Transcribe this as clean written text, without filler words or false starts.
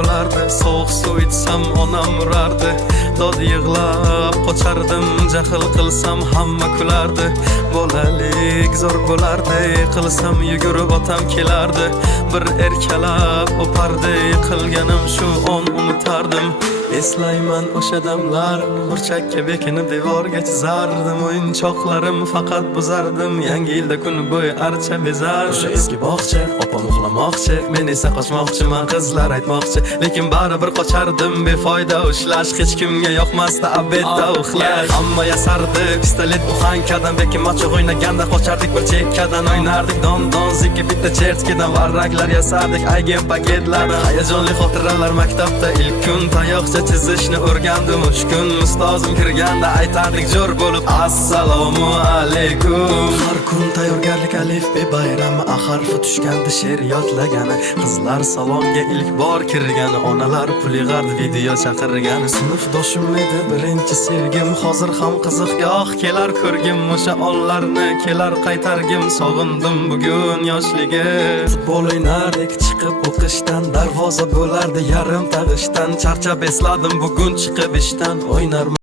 bo'lardi. Sovuq suv ichsam onam urardi. Dod yig'lab qochardim, jahl qilsam hamma kulardi. Bolalik zo'r bo'lardi, qilsam yugurib otam kelardi. Bir erkalab o'pardi, qilganim shu on unutardim. Eslayman o'sha damlar, burchakka bekinib devorga chizardim. O'yinchoqlarim faqat buzardim, yangi yilda kun bo'yi archa bezardim. O'sha eski bog'cha, opam uxlamoqchi, men esa qochmoqchiman, qizlar aytmoqchi. Lekin baribir qochardim, befoyda ushlash, hech kimga yoqmasdi abedda uxlash. Hamma yasardi, pistolet buxankadan, bekim machoq o'ynaganda qochardik bir chekkadan. O'ynardik don zikki bitta chertkidan, varraklar yasardik aygen paketlardan. Hayajonli xotiralar maktabda ilk kun, tayoqcha chizishni o'rgandim uch kun. Ustozim kirganda aytardik jo'r bo'lib assalomu alaykum. Har kun tayyorgarlik alifbe bayrami, harfi tushganda she'r yodlagani. Qizlar salonga ilk bor kirgani, onalar pul yig'ardi video chaqirgani. Sinfdoshim edi birinchi sevgim, hozir ham qiziq goh kelar ko'rgim. O'sha onlarni kelar qaytargim, sog'indim bugun yoshligim. Futbol o'ynardik chiqib o'qishdan, darvoza bo'lardi yarim tag'ishdan. Charchab esladim bugun chiqib ishdan, o'ynarman